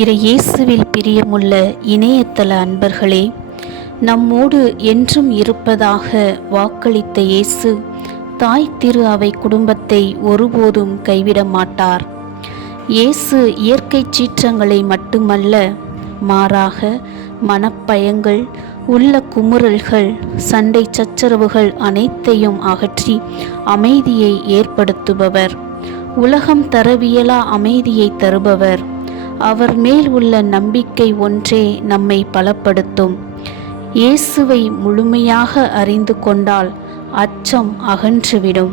இயேசுவில் பிரியமுள்ள இணையதள அன்பர்களே, நம்மோடு என்றும் இருப்பதாக வாக்களித்த இயேசு தாய் திரு அவை குடும்பத்தை ஒருபோதும் கைவிட மாட்டார். இயேசு இயற்கை சீற்றங்களை மட்டுமல்ல, மாறாக மனப்பயங்கள், உள்ள குமுறல்கள், சண்டை சச்சரவுகள் அனைத்தையும் அகற்றி அமைதியை ஏற்படுத்துபவர். உலகம் தரவியலா அமைதியை தருபவர். அவர் மேல் உள்ள நம்பிக்கை ஒன்றே நம்மை பலப்படுத்தும். இயேசுவை முழுமையாக அறிந்து கொண்டால் அச்சம் அகன்றுவிடும்,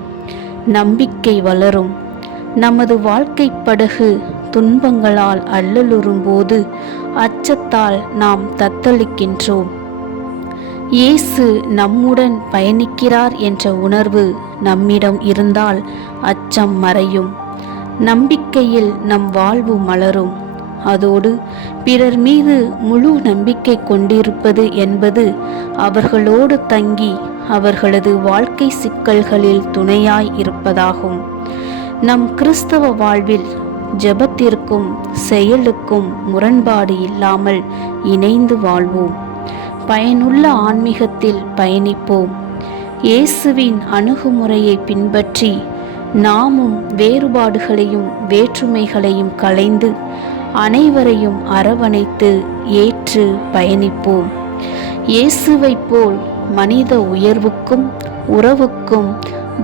நம்பிக்கை வளரும். நமது வாழ்க்கை படகு துன்பங்களால் அல்லலுறும்போது அச்சத்தால் நாம் தத்தளிக்கின்றோம். இயேசு நம்முடன் பயணிக்கிறார் என்ற உணர்வு நம்மிடம் இருந்தால் அச்சம் மறையும். நம்பிக்கையில் நம் வாழ்வு மலரும். அதோடு பிறர் மீது முழு நம்பிக்கை கொண்டிருப்பது என்பது அவர்களோடு தங்கி அவர்களது வாழ்க்கை சிக்கல்களில் துணையாய் இருப்பதாகும். நம் கிறிஸ்தவ வாழ்வில் ஜெபத்திற்கும் செயலுக்கும் முரண்பாடு இல்லாமல் இணைந்து வாழ்வோம். பயனுள்ள ஆன்மீகத்தில் பயணிப்போம். இயேசுவின் அணுகுமுறையை பின்பற்றி நாமும் வேறுபாடுகளையும் வேற்றுமைகளையும் களைந்து அனைவரையும் அரவணைத்து ஏற்று பயணிப்போம். இயேசுவைப் போல் மனித உயர்வுக்கும் உறவுக்கும்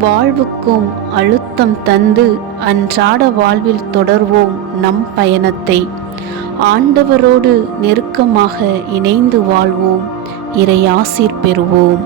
வாழ்வுக்கும் அழுத்தம் தந்து அன்றாட வாழ்வில் தொடர்வோம் நம் பயணத்தை. ஆண்டவரோடு நெருக்கமாக இணைந்து வாழ்வோம். இறை ஆசீர் பெறுவோம்.